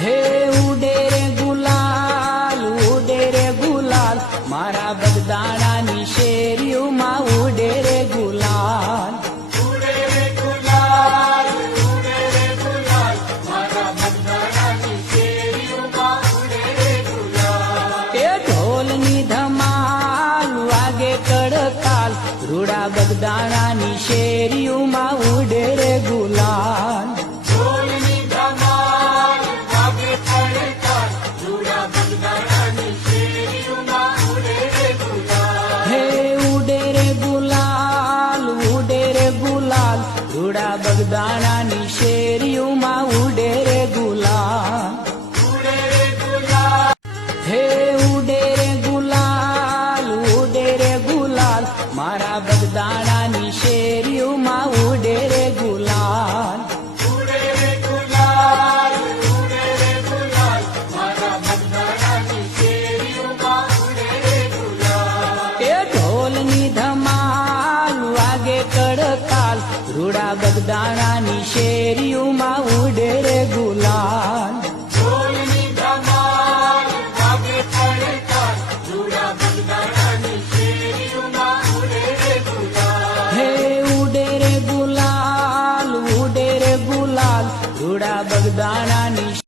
હે ઉડે રે ગુલાલ મારા બગદાણાની શેરીઓમાં ઉડે રે ગુલાલ. એ ઢોલની ધમાલ વાગે કડકાલ રૂડા બગદાણાની શેરીઓમાં ઉડે રે ગુલાલ. રૂડા બગદાણાની શેરીઓમાં ઉડે રે ગુલાલ. હે ઉડે રે ગુલાલ મારા બગદાણાની શેરીઓમાં ઉડે રે ગુલાલ. એ ઢોલની ધમાલ વાગે કડકાલ રૂડા બગદાણાની શેરીઓમાં ઉડે રે ગુલાલ.